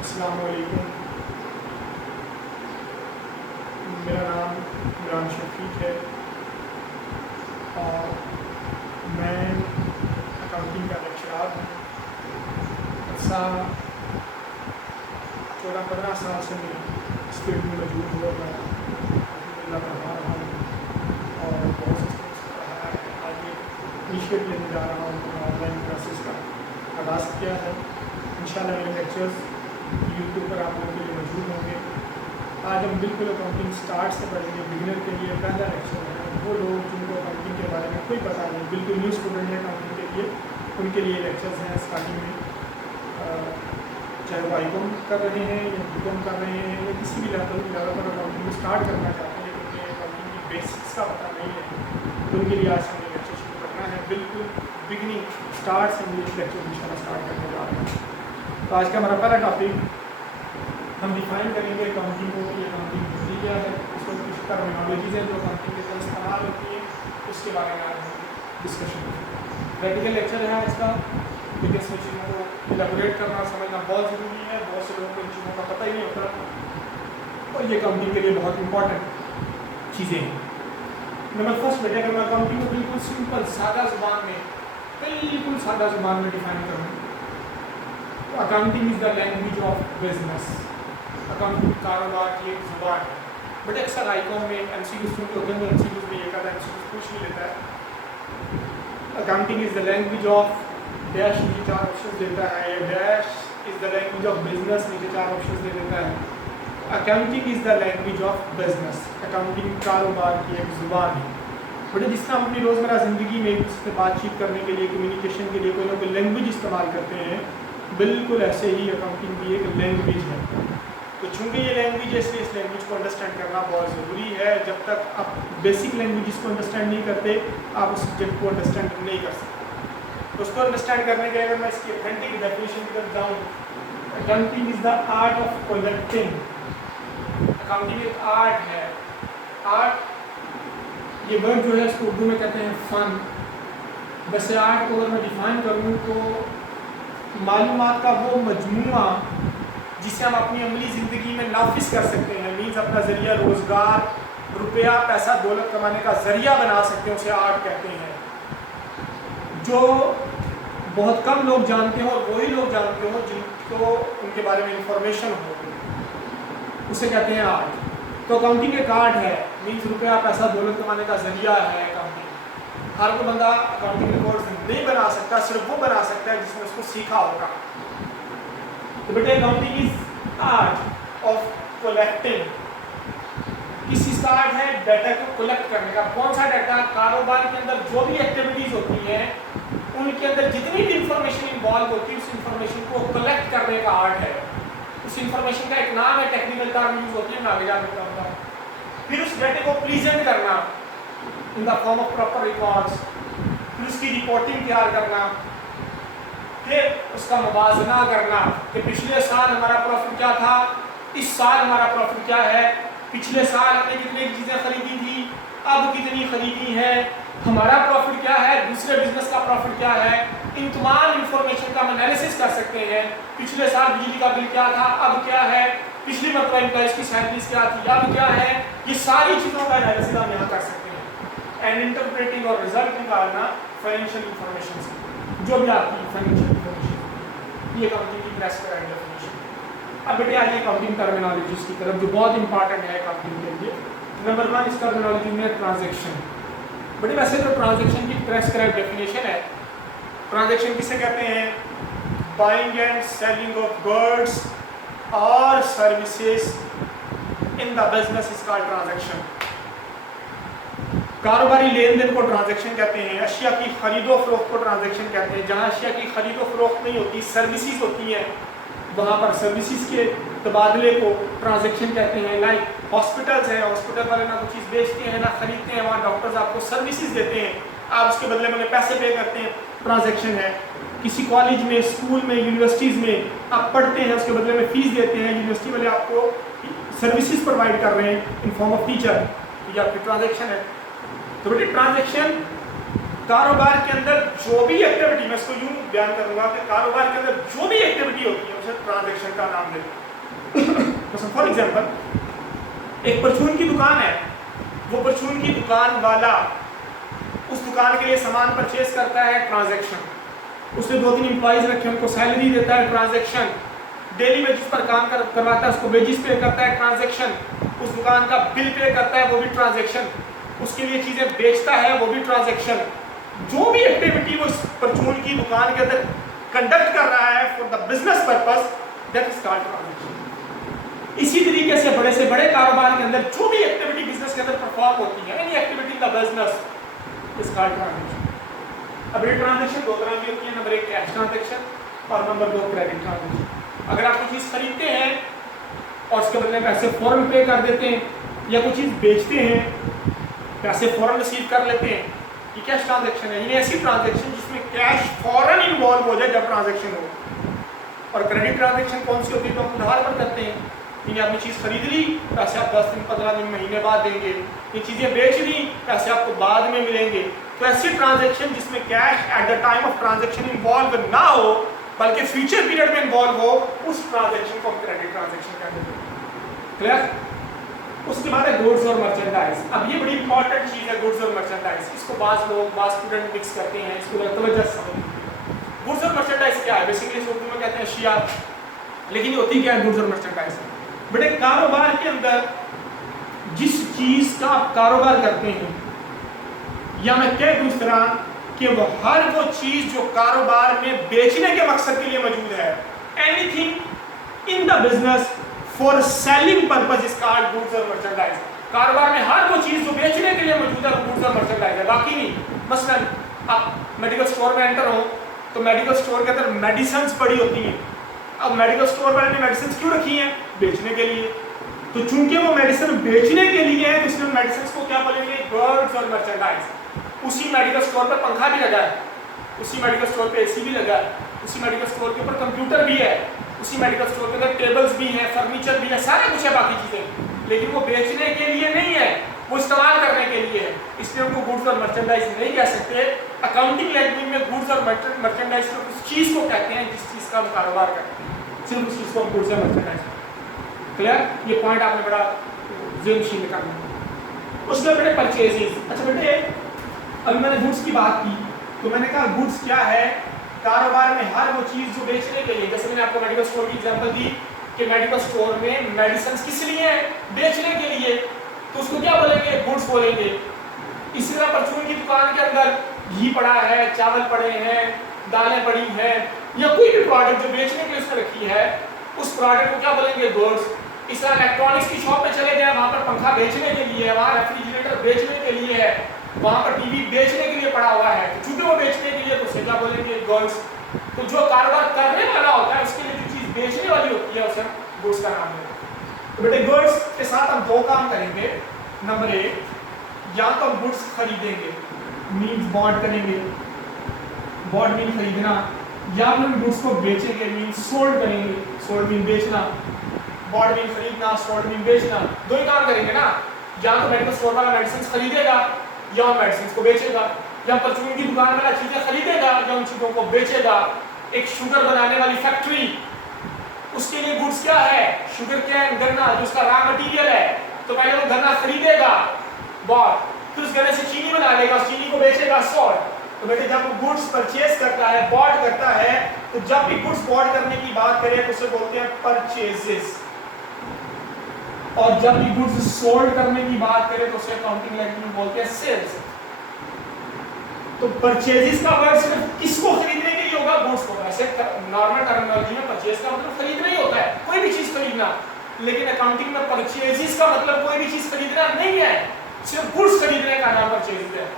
अस्सलामु अलैकुम। मेरा नाम इमरान शफीक है और मैं अकाउंटिंग का लेक्चरार हूँ। ऐसा 14-15 साल से मैं इस फील्ड में मौजूद हुआ मैं अल्हम्दुलिल्लाह पढ़ा रहा हूँ और बहुत से स्टूडेंट्स को पढ़ाया है। आगे इनिशिएट लेने जा रहा हूँ, ऑनलाइन क्लासेस का आगाज़ किया है। इंशाल्लाह मेरे लेक्चर्स यूट्यूब पर आप लोगों के लिए मौजूद होंगे। आज हम बिल्कुल अकाउंटिंग स्टार्ट से पढ़ेंगे। बिगिनर के लिए पहला लेक्चर है। वो लोग जिनको अकाउंटिंग के बारे में कोई पता नहीं, बिल्कुल न्यू स्टूडेंट है अकाउंटिंग के लिए, उनके लिए लेक्चर्स हैं स्टार्टिंग में। चाहे वो आईकॉम कर रहे हैं या बीकॉम कर रहे हैं या किसी भी लेवल पर अकाउंटिंग में स्टार्ट करना चाहते हैं लेकिन उन्हें अकाउंटिंग की बेसिक्स का पता नहीं है, तो उनके लिए आज हमें लेक्चर शुरू करना है। बिल्कुल बिगिनिंग स्टार्ट से हम ये लेक्चर इंशाल्लाह स्टार्ट करने जा रहे हैं। तो आज का हमारा पहला टॉपिक हम डिफाइन करेंगे अकाउंटिंग को कि अकाउंटिंग होती क्या है, उसको कुछ टर्मिनोलॉजीज हैं जो अकाउंटिंग के अंदर इस्तेमाल होती है, उसके बारे में आज हम डिस्कशन करेंगे। प्रैक्टिकल लेक्चर है इसका, लेकिन इसमें चीज़ों को इलेबोरेट करना समझना बहुत ज़रूरी है। बहुत से लोगों को इन चीज़ों का पता ही नहीं होता और ये अकाउंटिंग के लिए बहुत इंपॉर्टेंट चीज़ें हैं। नंबर फर्स्ट बेटा, अगर मैं अकाउंटिंग को बिल्कुल सिंपल सादा ज़ुबान में डिफाइन करूँ, accounting is the language of business. Accounting कारोबार की एक ज़ुबान है। बट अक्सर आईकॉम में एमसीक्यूज़ होते हैं, एमसीक्यूज़ में ये कहता है, एमसीक्यूज़ पूछ नहीं लेता है। Accounting is the language of dash, नीचे 4 ऑप्शन देता है, या dash is the language of business, नीचे 4 ऑप्शन दे देता है। Accounting is the language of business. Accounting कारोबार की एक ज़ुबान है। बट जिसका हम अपनी रोज़मर्रा ज़िंदगी में उससे बातचीत करने के लिए, कम्युनिकेशन के लिए कोई ना कोई लैंग्वेज इस्तेमाल करते हैं, बिल्कुल ऐसे ही अकाउंटिंग भी एक लैंग्वेज है। तो चूँकि ये लैंग्वेज है इसलिए इस लैंग्वेज को अंडरस्टैंड करना बहुत ज़रूरी है। जब तक आप बेसिक लैंग्वेज को अंडरस्टैंड नहीं करते, आप उस सब्जेक्ट को अंडरस्टैंड नहीं कर सकते। तो उसको अंडरस्टैंड करने के लिए अगर मैं इसकी ऑथेंटिक डेफिनेशन की तरफ जाऊँ, accounting is the art of collecting. Accounting एक आर्ट है। आर्ट, ये वर्ड जो है इसको उर्दू में कहते हैं फ़न। वैसे आर्ट को अगर मैं डिफाइन करूँ तो मालूमात का वो मजमूआ जिसे हम अपनी अमली ज़िंदगी में नाफिज कर सकते हैं, मीन्स अपना ज़रिया रोज़गार, रुपया, पैसा, दौलत कमाने का ज़रिया बना सकते हैं, उसे आर्ट कहते हैं। जो बहुत कम लोग जानते हो और वही लोग जानते हो जिनको उनके बारे में इंफॉर्मेशन हो, उसे कहते हैं आर्ट। तो अकाउंटिंग एक आर्ट है, मीन्स रुपया, पैसा, दौलत कमाने का ज़रिया है अकाउंटिंग। हर कोई बंदा अकाउंटिंग रिकॉर्ड नहीं बना सकता, सिर्फ वो बना सकता है जिसने उसको सीखा होगा। तो बेटे accounting is art of collecting. किस चीज़ का आर्ट है? डाटा को कलेक्ट करने का। कौन सा डाटा? कारोबार के अंदर जो भी एक्टिविटीज़ होती हैं उनके अंदर जितनी भी इंफॉर्मेशन इन्वॉल्व होती है, उस इंफॉर्मेशन को कलेक्ट करने का आर्ट है। उस इंफॉर्मेशन का एक नाम है, टेक्निकल टर्म यूज होती है, मैं आगे जाकर बताऊंगा। फिर उस डाटा को प्रेजेंट करना in the form of proper records, फिर उसकी रिपोर्टिंग तैयार करना, फिर उसका मुवाजना करना कि पिछले साल हमारा प्रॉफिट क्या था, इस साल हमारा प्रॉफिट क्या है, पिछले साल हमने कितनी चीज़ें खरीदी थी, अब कितनी खरीदी है, हमारा प्रॉफिट क्या है, दूसरे बिजनेस का प्रॉफिट क्या है। इन तमाम इंफॉर्मेशन का हम एनालिसिस कर सकते हैं। पिछले साल बिजली का बिल क्या था, अब क्या है, पिछली मरतबा एम्प्लॉइज की सैलरीज क्या थी, अब क्या है। ये सारी चीज़ों का एनालिसिस हम यहाँ कर सकते हैं। एंड इंटरप्रेटिंग और रिजल्ट निकालना फाइनेंशियल इंफॉर्मेशन से, जो भी आपकी फाइनेंशियल इंफॉर्मेशन, ये अकाउंटिंग की प्रेस करेंट डेफिनेशन। अब बेटे आइए अकाउंटिंग टर्मिनोलॉजीज की तरफ, जो बहुत इंपॉर्टेंट है अकाउंटिंग के लिए। नंबर 1 इस टर्मिनोलॉजी में ट्रांजैक्शन। बट वैसे तो ट्रांजैक्शन की प्रेस करेक्ट डेफिनेशन है। ट्रांजैक्शन किसे कहते हैं? Buying and selling of goods और services in the business is called transaction. कारोबारी लेन देन को ट्रांजैक्शन कहते हैं। अशिया की खरीदो फरोख्त को ट्रांजैक्शन कहते हैं। जहाँ अशिया की खरीदो फरोख्त नहीं होती, सर्विसेज होती हैं, वहाँ पर सर्विसेज के तबादले को ट्रांजैक्शन कहते हैं। लाइक हॉस्पिटल्स हैं, हॉस्पिटल वाले ना कुछ चीज़ बेचते हैं ना खरीदते हैं, वहाँ डॉक्टर्स आपको सर्विसेज देते हैं, आप उसके बदले में उन्हें पैसे पे करते हैं, ट्रांजैक्शन है। किसी कॉलेज में, स्कूल में, यूनिवर्सिटीज़ में आप पढ़ते हैं, उसके बदले में फ़ीस देते हैं, यूनिवर्सिटी वाले आपको सर्विसेज प्रोवाइड कर रहे हैं इन फॉर्म ऑफ टीचर, ये आपकी ट्रांजैक्शन है। तो बेटे ट्रांजैक्शन कारोबार के अंदर जो भी एक्टिविटी, मैं इसको यूं बयान करूंगा कि कारोबार के अंदर जो भी एक्टिविटी होती है उसे ट्रांजैक्शन का नाम देते हैं। फॉर एग्जांपल एक परचून की दुकान है, वो परचून की दुकान वाला उस दुकान के लिए सामान परचेज करता है, ट्रांजैक्शन। उसने 2-3 एम्प्लॉइज रखे, उनको सैलरी देता है, ट्रांजैक्शन। डेली वेजेस पर काम करवाता है, उसको वेजेस पे करता है, ट्रांजैक्शन। उस दुकान का बिल पे करता है, वो भी ट्रांजैक्शन। उसके लिए चीजें बेचता है, वो भी ट्रांजैक्शन। जो भी एक्टिविटी वो परचून की दुकान के अंदर कंडक्ट कर रहा है for the business purpose, that is called transaction. इसी तरीके से बड़े कारोबार के अंदर जो भी एक्टिविटी बिजनेस के अंदर परफॉर्म होती है, any activity in the business is called transaction. अब ये ट्रांजैक्शन दो तरह की होती है, नंबर 1 कैश ट्रांजैक्शन और नंबर 2 क्रेडिट ट्रांजैक्शन। अगर आप कोई चीज खरीदते हैं और उसके बदले में पैसे फौरन पे कर देते हैं, या कोई चीज बेचते हैं पैसे फौरन रिसीव कर लेते हैं, ये कैश ट्रांजैक्शन है। यानी ऐसी ट्रांजैक्शन जिसमें कैश फौरन इन्वॉल्व हो जाए जब ट्रांजैक्शन हो। और क्रेडिट ट्रांजैक्शन कौन सी होती है? तो हम उधार पर करते हैं, यानी आपने चीज़ खरीद ली, पैसे आप 10 दिन 15 दिन महीने बाद देंगे। ये चीज़ें बेच ली, पैसे आपको बाद में मिलेंगे। तो ऐसी ट्रांजैक्शन जिसमें cash at the time of transaction involve ना हो बल्कि फ्यूचर पीरियड में इन्वॉल्व हो, उस ट्रांजैक्शन को हम क्रेडिट ट्रांजैक्शन कहते हैं। क्लियर? उसके बाद है गुड्स और मर्चेंडाइज। अब ये बड़ी इंपॉर्टेंट चीज़ है, गुड्स और मर्चेंडाइज। इसको बाज़ स्टूडेंट मिक्स करते हैं, इसको तवज्जो से समझिए। गुड्स और मर्चेंडाइज क्या है? बेसिकली उर्दू में कहते हैं अशिया, लेकिन ये होती क्या है गुड्स और मर्चेंडाइज? बड़े कारोबार के अंदर जिस चीज़ का आप कारोबार करते हैं, या मैं कह दूं इस तरह कि वो हर वो चीज़ जो कारोबार में बेचने के मकसद के लिए मौजूद है, anything in the business for selling purpose is called goods और मर्चेंडाइज। कारोबार में हर वो चीज जो बेचने के लिए मौजूद है वो गुड्स और मर्चेंडाइज है, बाकी नहीं। मसलन आप मेडिकल स्टोर में एंटर हो तो मेडिकल स्टोर के अंदर मेडिसिन पड़ी होती हैं। अब मेडिकल स्टोर वाले ने मेडिसिन क्यों रखी हैं? बेचने के लिए। तो चूंकि वो मेडिसिन बेचने के लिए है, तो इसमें मेडिसिन को क्या बोलेंगे? गुड्स और मर्चेंडाइज। उसी मेडिकल स्टोर पर पंखा भी लगा है, उसी मेडिकल स्टोर पे एसी भी लगा है, उसी मेडिकल स्टोर के ऊपर कंप्यूटर भी है, उसी मेडिकल स्टोर के अंदर टेबल्स भी हैं, फर्नीचर भी है, सारा कुछ है बाकी चीजें, लेकिन वो बेचने के लिए नहीं है, वो इस्तेमाल करने के लिए है। इसलिए उनको गुड्स और मर्चेंडाइज नहीं कह सकते। अकाउंटिंग लैंग्वेज में गुड्स और मर्चेंडाइज को उस चीज को कहते हैं जिस चीज का हम कारोबार करते हैं, सिर्फ उस चीज को हम गुड्स और मर्चेंडाइज। क्लियर? ये पॉइंट आपने बड़ा ज़हनशील करना है। उसके बेटे परचेजेस। अच्छा बेटे, अभी मैंने गुड्स की बात की तो मैंने कहा गुड्स क्या है? कारोबार में हर वो चीज जो बेचने के लिए, जैसे मैंने आपको मेडिकल स्टोर की एग्जांपल दी कि मेडिकल स्टोर में मेडिसिन किस लिए है? बेचने के लिए, तो उसको क्या बोलेंगे? गुड्स बोलेंगे। इसी तरह परचून की दुकान के अंदर घी पड़ा है, चावल पड़े हैं, दालें पड़ी हैं, या कोई भी प्रोडक्ट जो बेचने के लिए उसने रखी है, उस प्रोडक्ट को क्या बोलेंगे? गुड्स। इस तरह इलेक्ट्रॉनिक्स की शॉप पे चले गए, वहां पर पंखा बेचने के लिए है, वहां रेफ्रिजरेटर बेचने के लिए है, वहां पर टीवी बेचने के लिए पड़ा हुआ है, चूंकि वो बेचने के लिए, तो उसे क्या बोलेंगे? गुड्स। तो जो कारोबार करने वाला होता है उसके लिए जो चीज बेचने वाली होती है उसे गुड्स का नाम देते हैं। तो बेटे गुड्स के साथ हम दो काम करेंगे। नंबर 1, या तो हम गुड्स खरीदेंगे, मीन्स बॉन्ड करेंगे, बॉन्ड मीन खरीदना, या फिर हम गुड्स को बेचेंगे, मीन सोल्ड करेंगे, सोल्ड मीन बेचना, बॉन्ड मीन खरीदना, सोल्ड मीन बेचना। दो ही काम करेंगे ना, या तो मेडिकल स्टोर वाला मेडिसिन खरीदेगा या मेडिसिन को बेचेगा, या परचून की दुकान वाला चीजें खरीदेगा या उन चीजों को बेचेगा। एक शुगर बनाने वाली फैक्ट्री, उसके लिए गुड्स क्या है? शुगर कैन, गन्ना, जो उसका रॉ मटेरियल है। तो पहले वो गन्ना खरीदेगा, बॉट, फिर उस गन्ने से चीनी बना लेगा, उस चीनी को बेचेगा, सॉल्ट। तो बेटे जब वो गुड्स परचेज करता है, बॉट करता है, तो जब भी गुड्स बॉट करने की बात करें तो उसे बोलते हैं परचेजेस, और जब भी गुड्स सोल्ड करने की बात करें तो उसे अकाउंटिंग लैंग्वेज में बोलते हैं सेल्स। तो परचेजेस का वर्ड सिर्फ किसको खरीदने के लिए होगा? गुड्स को। ऐसे नॉर्मल टर्मिनोलॉजी में परचेज का मतलब खरीदना ही होता है, कोई भी चीज खरीदना, लेकिन अकाउंटिंग में परचेजेस का मतलब कोई भी चीज खरीदना नहीं है, सिर्फ गुड्स खरीदने का नाम परचेज है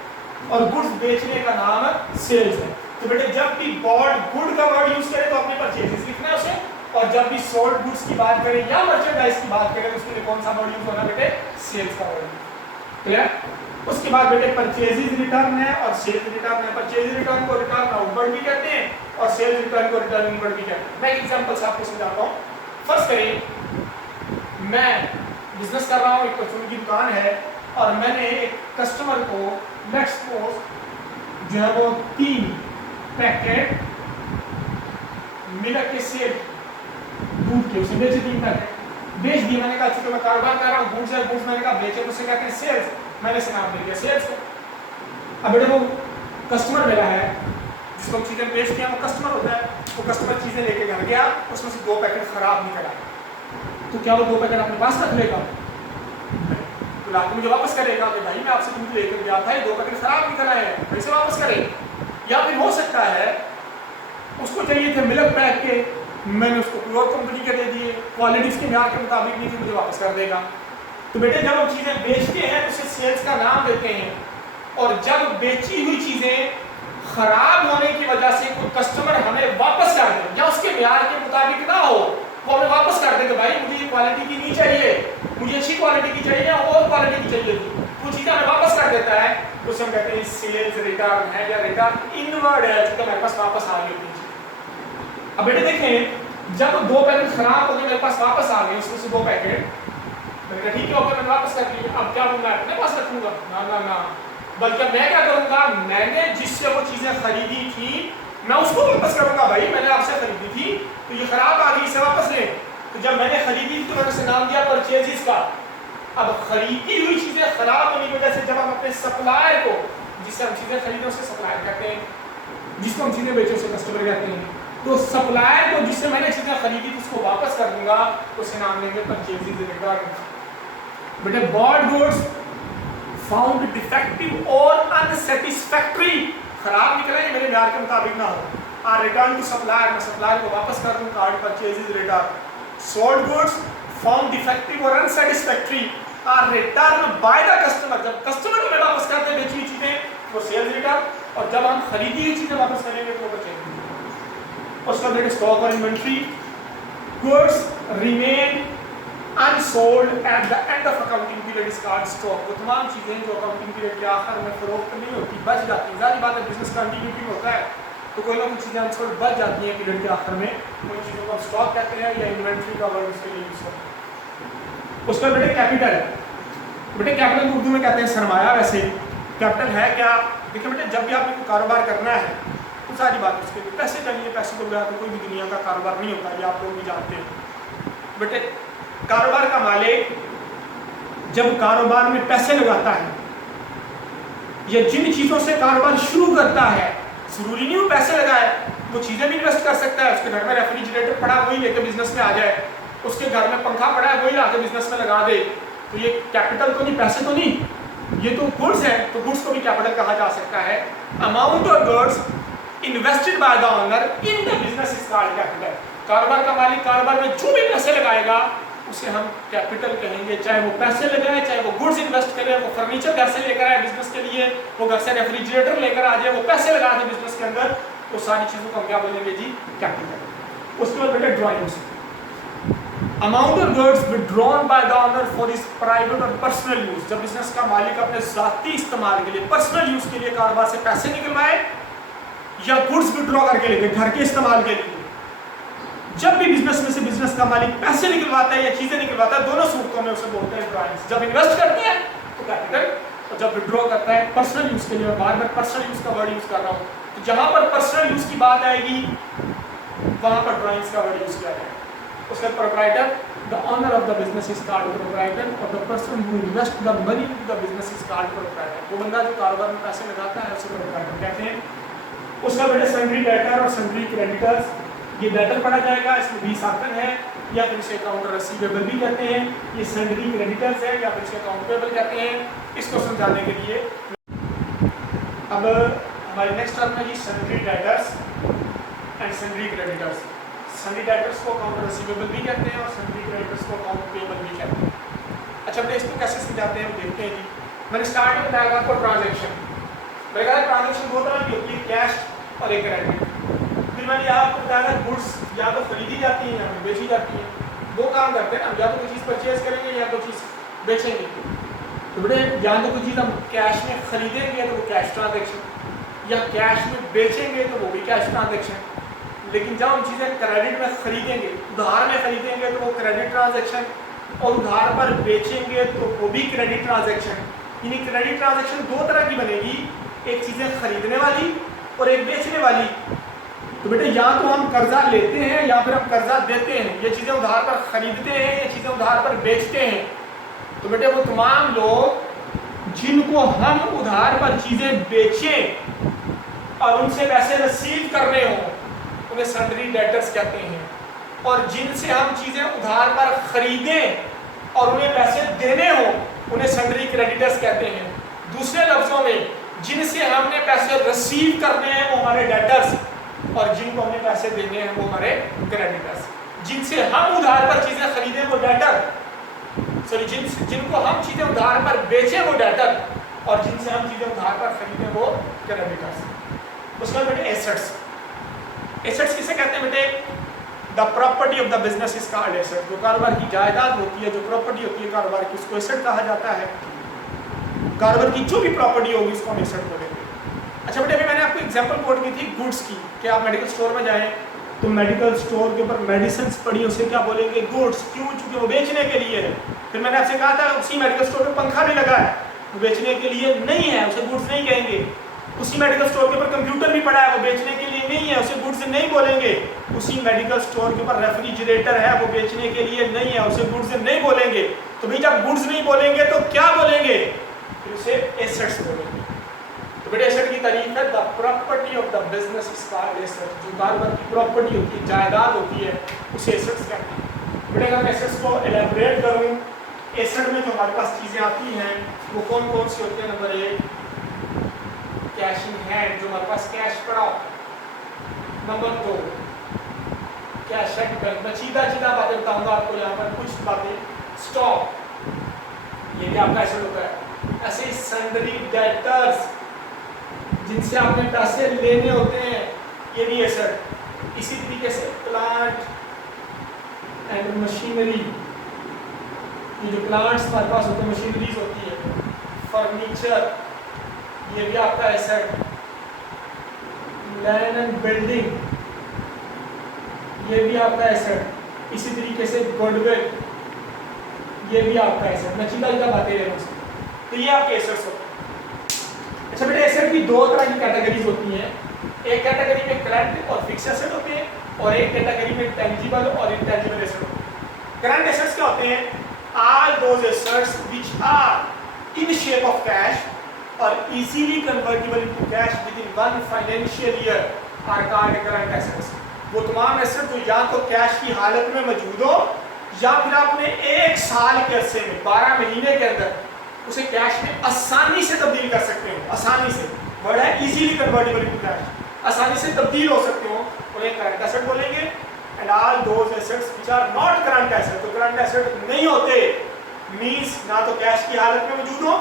और गुड्स बेचने का नाम सेल्स है। तो बेटे जब भी गुड का वर्ड यूज करें तो अपने परचेजेस लिखना है उसे, और जब भी सोल्ड गुड्स की बात करें या मर्चेंडाइज की बात करें तो उसके लिए कौन सा वर्ड यूज होना बेटे? सेल्स का वर्ड। क्लियर? उसके बाद बेटे परचेजेस रिटर्न है और सेल्स रिटर्न है। परचेज रिटर्न को रिटर्न आउटवर्ड भी कहते हैं और सेल्स रिटर्न को रिटर्न इनवर्ड भी कहते हैं। मैं एक एग्जांपल से आपको समझाता हूं। फर्स्ट करें, मैं बिजनेस कर रहा हूं, एक परचून की दुकान है और मैंने एक कस्टमर को लेट्स सपोज जो है वो 3 पैकेट मिल्क के सेब दूध के, उसे बेचे 3 पैकेट, बेच दिए। मैंने कहा चूंकि मैं कारोबार कर रहा हूँ, गुड्स है, गुड्स मैंने कहा बेचे, तो उसे कहते हैं सेल्स, मैंने इसे नाम दे दिया सेल्स को। अब बेटे वो कस्टमर मेरा है जिसको हम चीज़ें बेच दिया, वो कस्टमर होता है, वो कस्टमर चीज़ें लेके घर गया, उसमें से 2 पैकेट खराब निकल आए, तो क्या वो 2 पैकेट अपने पास रख लेगा? तो लाके मुझे वापस करेगा कि भाई मैं आपसे दूध लेकर गया था, 2 पैकेट खराब निकल आए हैं, कैसे वापस करे? या फिर हो सकता है उसको चाहिए थे मिल्क पैक के, मैंने उसको कोई और कंपनी के दे दिए, क्वालिटी उसके म्यार के मुताबिक नहीं थी, मुझे वापस कर देगा। तो बेटे जब हम चीज़ें बेचते हैं तो उसे सेल्स का नाम देते हैं, और जब बेची हुई चीज़ें खराब होने की वजह से कोई कस्टमर हमें वापस कर दे या उसके म्यार के मुताबिक ना हो, वो हमें वापस कर दे कि भाई मुझे ये क्वालिटी की नहीं चाहिए, मुझे अच्छी क्वालिटी की चाहिए या और क्वालिटी की चाहिए थी, वो चीज़ें हमें वापस कर देता है, तो उसे हम कहते हैं सेल्स रिटर्न है या रिटर्न इनवर्ड है, जो हमारे पास वापस आ गई थी। अब बेटे देखें, जब 2 पैकेट खराब हो गए मेरे पास वापस आ गए, उसमें से 2 पैकेट, मैंने कहा ठीक है ओके, मैंने वापस कर दिया, अब क्या मैं अपने पास रखूंगा? ना ना ना, बल्कि मैं क्या करूंगा, मैंने जिससे वो चीजें खरीदी थी मैं उसको वापस करूंगा। भाई मैंने आपसे खरीदी थी तो ये खराब आ गई, इसे वापस ले। तो जब मैंने खरीदी थी तो मैंने उसे नाम दिया परचेजिस का। अब खरीदी हुई चीजें खराब होने की वजह से जब हम अपने सप्लायर को, जिससे हम चीजें खरीदे उसे सप्लायर कहते हैं, जिसको हम चीजें बेचे उसे कस्टमर कहते हैं, तो सप्लायर को जिससे मैंने चीजें खरीदी थी उसको वापस कर दूंगा, तो उसे नाम देंगे परचेजिस रिटर्न। बेटे बॉड गुड्स फाउंड डिफेक्टिव और अनसैटिस्फैक्टरी, खराब निकले ये मेरे म्यार के मुताबिक ना हो, आर रिटर्न टू सप्लायर, मैं सप्लायर को वापस कर दूं, called purchases return. Sold goods found defective और unsatisfactory are return by the customer, जब कस्टमर हमें वापस करते हैं बेची हुई चीजें वो सेल्स रिटर्न, और जब हम खरीदी हुई चीजें वापस करेंगे तो वो परचेजिस। उसका बेटे स्टॉक और inventory, goods remain unsold at the end of accounting period is called stock. वो तमाम चीज़ें जो अकाउंटिंग पीरियड के आखिर में फरोख्त नहीं होती, बच जाती हैं, जारी बात है बिजनेस कंटिन्यूटी में होता है, तो कोई ना कोई चीज़ें अनसोल्ड बच जाती हैं पीरियड के आखिर में, उन चीज़ों को स्टॉक कहते हैं या इन्वेंट्री का वर्ड उसके लिए यूज करते हैं। उसका बेटे कैपिटल, बेटे कैपिटल को उर्दू में कहते हैं सरमाया। वैसे कैपिटल है क्या? देखिए बेटे जब भी आपने कोई कारोबार करना है तो सारी बात उसके लिए पैसे चाहिए, पैसे को बगैर तो कोई भी दुनिया का कारोबार नहीं होता, ये आप लोग भी जानते हैं। बेटे कारोबार का मालिक जब कारोबार में पैसे लगाता है या जिन चीज़ों से कारोबार शुरू करता है, जरूरी नहीं वो पैसे लगाए, वो चीज़ें भी इन्वेस्ट कर सकता है। उसके घर में रेफ्रिजरेटर पड़ा वही लेकर बिजनेस में आ जाए, उसके घर में पंखा पड़ा है वही लाके बिजनेस में लगा दे, तो ये कैपिटल तो नहीं, पैसे तो नहीं, ये तो गुड्स है, तो गुड्स को भी कैपिटल कहा जा सकता है। Amount of goods invested by the owner in the business is called capital. कारोबार का मालिक कारोबार में जो भी पैसे लगाएगा उसे हम कैपिटल कहेंगे, चाहे वो पैसे लगाए, चाहे वो गुड्स इन्वेस्ट करे, वो फर्नीचर घर से लेकर आए बिजनेस के लिए, वो घर से रेफ्रिजरेटर लेकर आ जाए, वो पैसे लगा दे बिजनेस के अंदर, वो सारी चीज़ों को हम क्या बोलेंगे जी? कैपिटल। उसके बाद बेटे drawings, amount of goods withdrawn by the owner for his private और पर्सनल यूज। जब बिजनेस का मालिक अपने जाती इस्तेमाल के लिए, पर्सनल यूज के लिए कारोबार से पैसे निकलवाए या गुड्स विड्रॉ करके लेके घर के इस्तेमाल के लिए, जब भी बिजनेस में से बिजनेस का मालिक पैसे निकलवाता है या चीजें निकलवाता है, दोनों सूरतों में उसे बोलते हैं ड्रॉइंग्स। जब इन्वेस्ट करते हैं तो कैपिटल, और जब विड्रॉ करता है पर्सनल यूज के लिए, मैं बार बार पर्सनल यूज का वर्ड यूज कर रहा हूँ, तो जहां पर पर्सनल यूज की बात आएगी वहां पर ड्रॉइंग्स का वर्ड यूज किया जाएगा। उसका proprietor, the owner of the business is called proprietor, और the person who invest the money into the business is called proprietor. वो बंदा जो कारोबार में पैसे लगाता है उसे प्रोप्राइटर कहते हैं। उसका बेटे सन्ड्री डेटर और सन्ड्री क्रेडिटर्स, ये डेटर पढ़ा जाएगा, इसमें 20 आइटम है, या फिर इसे अकाउंट रिसीवेबल भी कहते हैं, ये सन्ड्री क्रेडिटर्स है या फिर इसे अकाउंट पेबल कहते हैं। इसको समझाने के लिए अब हमारे नेक्स्ट टर्म है जी sundry debtors and sundry creditors. Sundry debtors को अकाउंट रिसीवेबल भी कहते हैं और सन्ड्री क्रेडिटर्स को अकाउंट पेबल भी कहते हैं। अच्छा बेटे इसको कैसे समझाते हैं देखते हैं जी। मैंने स्टार्ट में बताया आपको ट्रांजेक्शन, मैंने कहा ट्रांजेक्शन 2 तरह की होती है, कैश और एक क्रेडिट। फिर मैंने यहाँ आपको बताया गुड्स या तो खरीदी जाती है या फिर बेची जाती है। 2 काम करते हैं, हम या तो कोई चीज़ परचेज करेंगे या कोई चीज़ बेचेंगे। तो बेटे या तो कोई चीज़ हम कैश में खरीदेंगे तो वो कैश ट्रांजेक्शन, या कैश में बेचेंगे तो वो भी कैश ट्रांजेक्शन। लेकिन जब हम चीज़ें क्रेडिट में खरीदेंगे, उधार में खरीदेंगे तो वो क्रेडिट ट्रांजेक्शन, और उधार पर बेचेंगे तो वो भी क्रेडिट ट्रांजेक्शन। यानी क्रेडिट ट्रांजेक्शन 2 तरह की बनेगी, एक चीज़ें खरीदने वाली और एक बेचने वाली। तो बेटे या तो हम कर्जा लेते हैं या फिर हम कर्जा देते हैं, ये चीज़ें उधार पर खरीदते हैं, ये चीज़ें उधार पर बेचते हैं। तो बेटे वो तमाम लोग जिनको हम उधार पर चीज़ें बेचें और उनसे पैसे रिसीव कर रहे हो उन्हें सन्ड्री डेटर्स कहते हैं, और जिनसे हम चीज़ें उधार पर खरीदें और उन्हें पैसे देने हो उन्हें सन्ड्री क्रेडिटर्स कहते हैं। दूसरे लफ्ज़ों में जिनसे हमने पैसे रिसीव करने हैं वो हमारे डेटर्स, और जिनको हमने पैसे देने हैं वो हमारे क्रेडिटर्स। जिनसे हम उधार पर चीज़ें खरीदें वो डेटर, सॉरी जिनको हम चीज़ें उधार पर बेचें वो डेटर, और जिनसे हम चीज़ें उधार पर खरीदें वो क्रेडिटर्स। उसके बाद बेटे एसेट्स। एसेट्स किसे कहते हैं बेटे? The property of the business is called asset. जो कारोबार की जायदाद होती है, जो प्रॉपर्टी होती है कारोबार की, उसको एसेट कहा जाता है। कारोबार की जो भी प्रॉपर्टी होगी उसको हम एसेट बोलेंगे। अच्छा बेटे अभी मैंने आपको एग्जांपल कोट की थी गुड्स की, कि आप मेडिकल स्टोर में जाएं तो मेडिकल स्टोर के ऊपर मेडिसिन पड़ी उसे क्या बोलेंगे? गुड्स। क्यों? चूंकि वो बेचने के लिए है। फिर मैंने आपसे कहा था उसी मेडिकल स्टोर में पंखा भी लगा है, वो बेचने के लिए नहीं है, उसे गुड्स नहीं कहेंगे। उसी मेडिकल स्टोर के ऊपर कंप्यूटर भी पड़ा है, वो बेचने के लिए नहीं है, उसे गुड्स नहीं बोलेंगे। उसी मेडिकल स्टोर के ऊपर रेफ्रिजरेटर है, वो बेचने के लिए नहीं है, उसे गुड्स नहीं बोलेंगे। तो भाई जब गुड्स नहीं बोलेंगे तो क्या बोलेंगे? फिर उसे एसेट्स बोलेंगे। तो बेटे एसेट की तारीफ है the property of the business is called asset. जो कारोबार की प्रॉपर्टी होती है, जायदाद होती है, उसे एसेट्स कहते हैं। बेटे अगर मैं एसेट्स को एलैबोरेट करूं, एसेट में जो हमारे पास चीज़ें आती हैं वो कौन कौन सी होती है? नंबर 1 कैश इन हैंड, जो हमारे पास कैश पड़ा हो। Number 2 cash at bank. मैं सीधा बातें बताऊंगा आपको यहाँ पर कुछ बातें। स्टॉक, ये भी आपका एसेट होता है। ऐसे ही सन्ड्री डेटर्स, जिनसे आपने पैसे लेने होते हैं, ये भी एसेट। इसी तरीके से प्लांट एंड मशीनरी, ये जो प्लांट्स हमारे पास होते हैं, मशीनरीज होती है। फर्नीचर, ये भी आपका एसेट। लैंड एंड बिल्डिंग, ये भी आपका एसेट। इसी तरीके से गुडविल, ये भी आपका एसेट। मैं सीधा बातें ले रहा हूँ। तो ये आपके एसेट्स होते हैं। अच्छा बेटे एसेट की दो तरह की कैटेगरीज होती हैं। एक कैटेगरी में करंट और फिक्स एसेट होते हैं, और एक कैटेगरी में टेंजिबल और इंटेंजिबल एसेट होते हैं। करंट एसेट्स क्या होते हैं? All those assets which are in shape of cash और easily convertible into cash within one financial year are called current assets. वो तमाम एसेट जो या तो कैश की हालत में मौजूद हो या फिर आपने एक साल के अरसे में 12 महीने के अंदर उसे कैश में आसानी से तब्दील कर सकते हो। आसानी से, वर्ड है इजीली कन्वर्टिबल इनटू कैश, आसानी से तब्दील हो सकते हो, उन्हें करंट एसेट बोलेंगे। And all those assets which are not current asset, तो करंट एसेट नहीं होते, मींस ना तो कैश की हालत में मौजूद हो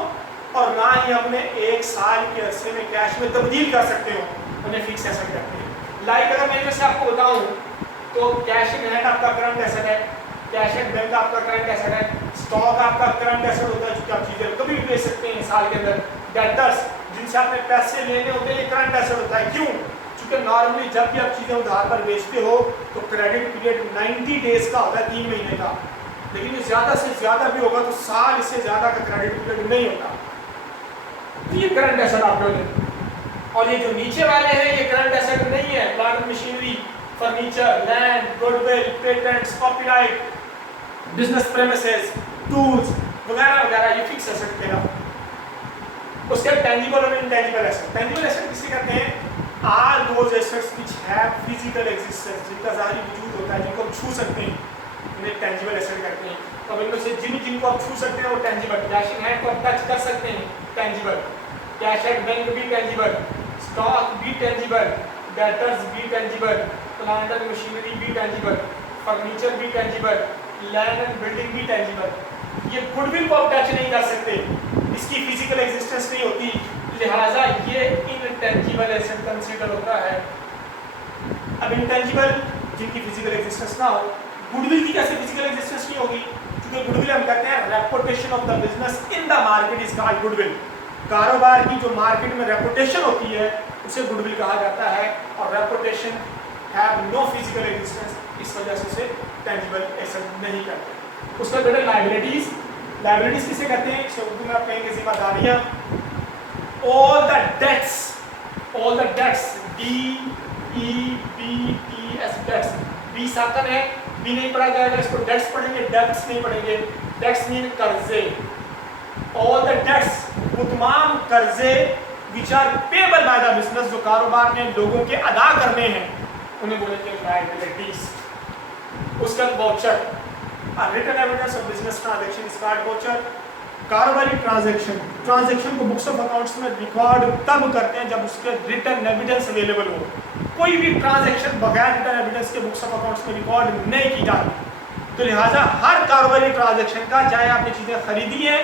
और ना ही अपने एक साल के अरसे में कैश में तब्दील कर सकते हो, उन्हें फिक्स एसेट कहते हैं। लाइक अगर मैं जैसे आपको बताऊं तो कैश इन हैंड आपका करंट एसेट है, कैश एट बैंक आपका करंट एसेट है, स्टॉक आपका करंट एसेट होता है क्योंकि आप चीजें कभी भी बेच सकते हैं साल के अंदर। डेटर्स, जिनसे आपने पैसे लेने होते हैं, ये करंट एसेट होता है। क्यों? क्योंकि नॉर्मली जब भी आप चीजें उधार पर बेचते हो तो क्रेडिट पीरियड 90 डेज का होता है, 3 महीने का, लेकिन ये ज्यादा से ज्यादा भी होगा तो साल इससे ज्यादा का क्रेडिट पीरियड नहीं होता। तो ये करंट एसेट आप लोग, और ये जो नीचे वाले हैं ये करंट एसेट नहीं है। Plant machinery, furniture, land, goodwill, patents, copyright, business premises, tools वगैरह वगैरह, ये फिक्स एसेट कहलाते। उसके टेंजिबल और इंटेंजिबल एसेट। टेंजिबल एसेट किसे कहते हैं? All those assets which have physical existence, जिनका ज़ाहिरी वजूद होता है, जिनको हम छू सकते हैं, उन्हें टेंजिबल एसेट कहते हैं। तो इनमें से जिनको आप छू सकते हैं वो टेंजिबल। कैश इन हैंड को आप टच कर सकते हैं, टेंजिबल। कैश एट बैंक भी टेंजिबल, स्टॉक भी टेंजिबल, डेटर्स भी टेंजिबल, प्लांट एंड मशीनरी भी टेंजिबल, फर्नीचर भी टेंजिबल, लैंड एंड बिल्डिंग भी टेंजिबल। ये गुडविल को आप टच नहीं कर सकते, इसकी फिजिकल एग्जिस्टेंस नहीं होती, लिहाजा ये इनटेंजिबल एसेट कंसीडर होता है। अब इंटेंजिबल जिनकी फिजिकल एग्जिस्टेंस ना हो, गुडविल की कैसे फिजिकल एग्जिस्टेंस नहीं होगी? क्योंकि गुडविल हम कहते हैं reputation of the business in the market is called goodwill. कारोबार की जो मार्केट में रेपुटेशन होती है उसे गुडविल कहा जाता है, और reputation have no physical existence, इस वजह से उसे टेंजिबल एसेट नहीं कहते। उसका बेटा लायबिलिटीज। लायबिलिटीज किसे कहते हैं? इसे उर्दू में आप कहेंगे जिम्मेदारियां। all the debts, DEBTS debts, B साकन है, बी नहीं पढ़ा जाएगा, इसको डेट्स पढ़ेंगे, डेब्ट्स नहीं पढ़ेंगे। डेट्स मीन कर्जे, all the debts, वो तमाम कर्जे which are payable by the business, जो कारोबार ने लोगों के अदा करने हैं, उन्हें बोलेंगे liabilities। उसका voucher, written evidence of business transaction is called voucher। कारोबारी ट्रांजैक्शन को बुक्स ऑफ अकाउंट्स में रिकॉर्ड तब करते हैं जब उसके रिटन एविडेंस अवेलेबल हो। कोई भी ट्रांजैक्शन बगैर रिटन एविडेंस के बुक्स ऑफ अकाउंट्स में रिकॉर्ड नहीं की जाती। तो लिहाजा हर कारोबारी ट्रांजैक्शन का, चाहे आपने चीज़ें खरीदी हैं,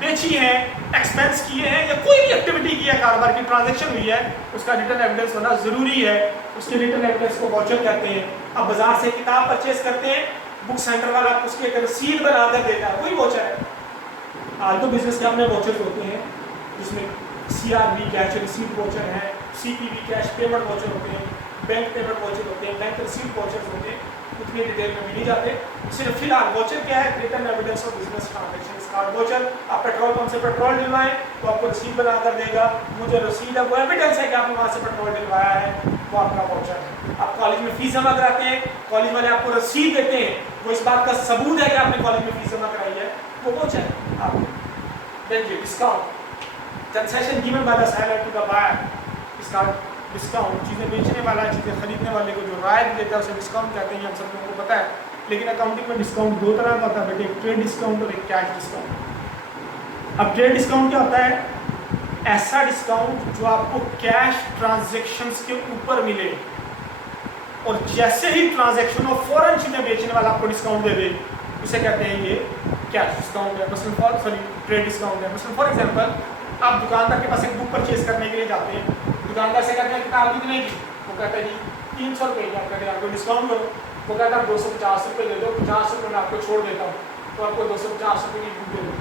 बेची हैं, एक्सपेंस किए हैं या कोई भी एक्टिविटी की है, कारोबार की ट्रांजैक्शन हुई है, उसका रिटन एविडेंस होना ज़रूरी है। उसके रिटन एविडेंस को वाउचर कहते हैं। अब बाजार से किताब परचेज करते हैं, बुक सेंटर वाला उसकी एक रसीद बनाकर देता है, वही वाउचर है। आज तो बिजनेस के अपने वाउचर्स होते हैं, जिसमें CRV कैश रिसीट वाउचर है, CPV कैश पेमेंट वाउचर होते हैं, बैंक पेमेंट वाउचर होते हैं, बैंक रिसीट वाउचर्स होते हैं। उतनी डिटेल में भी नहीं जाते। सिर्फ फिलहाल वाउचर क्या है? Written evidence of business transaction card voucher. आप पेट्रोल पंप से पेट्रोल डलवाएं तो आपको रसीद बनाकर देगा, वो जो रसीद है वो एविडेंस है कि आपने वहाँ से पेट्रोल डलवाया है, वो आपका वाउचर है। आप कॉलेज में फीस जमा कराते हैं, कॉलेज वाले आपको रसीद देते हैं, वो इस बात का सबूत है कि आपने कॉलेज में फीस जमा कराई है, वो वाउचर है। आप देखिए discount, concession given by the seller to the buyer, इसका डिस्काउंट, चीज़ें बेचने वाला, चीज़ें खरीदने वाले को जो राइट देता है उसे डिस्काउंट कहते हैं, हम सब लोगों को पता है। लेकिन अकाउंटिंग में डिस्काउंट दो तरह का होता है बेटे, एक ट्रेड डिस्काउंट और एक कैश डिस्काउंट। अब ट्रेड डिस्काउंट क्या होता है? ऐसा डिस्काउंट जो आपको कैश ट्रांजैक्शंस के ऊपर मिले और जैसे ही ट्रांजैक्शन हो फौरन चीज़ें बेचने वाला आपको डिस्काउंट दे दे, उसे कहते हैं ये कैश डिस्काउंट है। मसलन ट्रेड डिस्काउंट है। मसलन फॉर एग्जांपल, आप दुकानदार के पास एक बुक परचेज करने के लिए जाते हैं, दुकानदार से कहते हैं किताब कितने की, वो कहता है जी 300 रुपये की। आप कहते हैं आपको डिस्काउंट करो, वो कहता है 250 रुपये दे दो, 50 रुपये मैं आपको छोड़ देता हूँ, तो आपको 250 रुपये की बुक दे दो।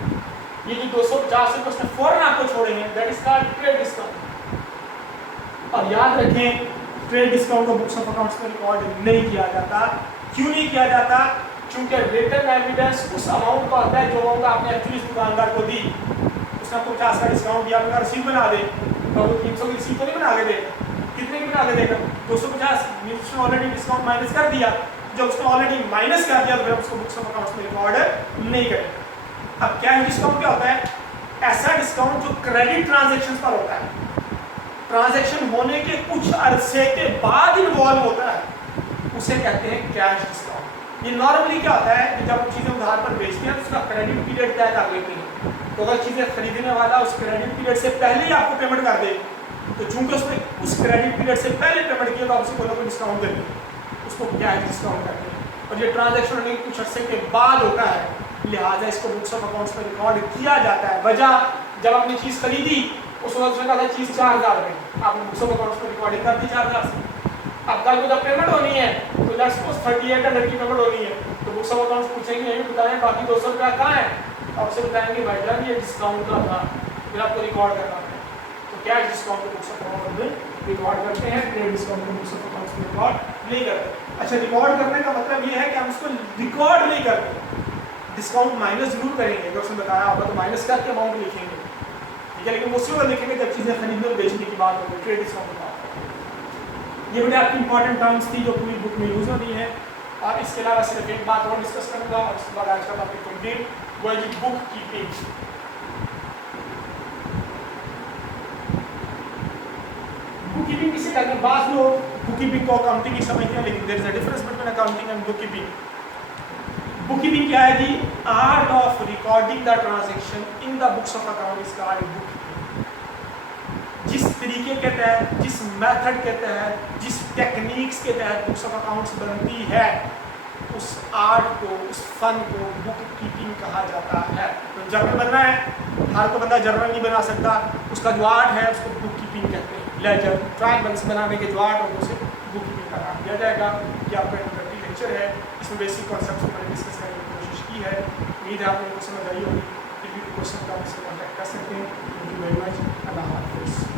ये जो 250 रुपये उसने फ़ौरन आपको छोड़ेंगे, that is called trade discount. और याद रखें, ट्रेड डिस्काउंट को बुक्स ऑफ अकाउंट्स में रिकॉर्ड नहीं किया जाता। क्यों नहीं किया जाता? क्योंकि रिटन एविडेंस उस अमाउंट का होता है जो अमाउंट आपने एक्चुअली दुकानदार को दी। उसने आपको 50 का डिस्काउंट दिया, आपका रसीद बना दे, तो वो 300 की रसीद तो नहीं बना के देगा। कितने की बना के देगा? 250। उसने ऑलरेडी डिस्काउंट माइनस कर दिया। जब उसने ऑलरेडी माइनस कर दिया तो फिर उसको बुक्स ऑफ अकाउंट्स में रिकॉर्ड नहीं करें। अब कैश डिस्काउंट क्या होता है? ऐसा डिस्काउंट जो क्रेडिट ट्रांजैक्शन पर होता है, ट्रांजैक्शन होने के कुछ अरसे के बाद इन्वॉल्व होता है, उसे कहते हैं कैश डिस्काउंट। ये नॉर्मली क्या होता है कि जब हम चीज़ें उधार पर बेचते हैं तो उसका क्रेडिट पीरियड तय कर लेते हैं। तो अगर चीज़ें खरीदने वाला उस क्रेडिट पीरियड से पहले ही आपको पेमेंट कर दे, तो चूंकि उसने उस क्रेडिट पीरियड से पहले पेमेंट किया तो आप उसे कोई डिस्काउंट देते हैं, उसको कैश डिस्काउंट करते हैं। और ये ट्रांजैक्शन होने के कुछ अर्से के बाद होता है, लिहाजा इसको बुक्स ऑफ अकाउंट्स में रिकॉर्ड किया जाता है। वजह, जब आपने चीज़ खरीदी उस वक्त उसने कहा था चीज़ 4000 रुपये, आपने बुक्स ऑफ अकाउंट्स में रिकॉर्डिंग कर दी 4000 से। अब कल को जब पेमेंट होनी है तो लेट्स सपोज 3800 की पेमेंट होनी है, तो बुक्स ऑफ अकाउंट्स पूछेंगे ये बताएं बाकी 200 रुपया कहाँ है, आप उसे बताएंगे भाई जान ये डिस्काउंट का था, फिर आपको रिकॉर्ड करना है। तो कैश डिस्काउंट को बुक्स ऑफ अकाउंट में रिकॉर्ड करते हैं, ट्रेड डिस्काउंट को बुक्स ऑफ अकाउंट्स में रिकॉर्ड नहीं करते। अच्छा, रिकॉर्ड करने का मतलब ये है कि हम उसको रिकॉर्ड नहीं करते, डिस्काउंट माइनस जरूर करेंगे। अगर उसने बताया होगा तो माइनस करके अमाउंट लिखेंगे, ठीक है, लेकिन उसी वक्त लिखेंगे जब चीज़ें खरीदने और बेचने की बात होगी, ट्रेड डिस्काउंट की बात। ये बड़ी आपकी इंपॉर्टेंट टर्म्स थी जो पूरी बुक में यूज़ होनी है। और इसके अलावा सिर्फ एक बात और डिस्कस करूँगा और उसके बाद आज का टॉपिक कंप्लीट, वो है बुक कीपिंग। बुक कीपिंग किसे कहते हैं? बात लोग बुक कीपिंग को अकाउंटिंग ही समझते हैं, लेकिन there is a difference between accounting and book keeping. Book keeping क्या है जी? Art of recording the transaction in the books of account is called book keeping. जिस तरीके के तहत, जिस मेथड के तहत, जिस टेक्निक्स के तहत बुक्स ऑफ अकाउंट्स बनती है, उस आर्ट को, उस फन को बुक कीपिंग कहा जाता है। तो जर्नल बनना है, हर कोई बंदा जर्नल नहीं बना सकता, उसका जो आर्ट है उसको बुक कीपिंग कहते हैं। लेजर, ट्रायल बैलेंस बनाने के जो आर्ट होगा उसे बुक कीपिंग का नाम दिया जाएगा। ये आपका इंट्रोडक्टरी लेक्चर है, इसमें बेसिक कॉन्सेप्ट को मैंने डिस्कस करने की कोशिश की है। उम्मीद है आपको समझ आई होगी। किसी भी क्वेश्चन का मुझसे कॉन्टैक्ट कर सकते हैं। Thank you very much. अल्लाह हाफ़िज़।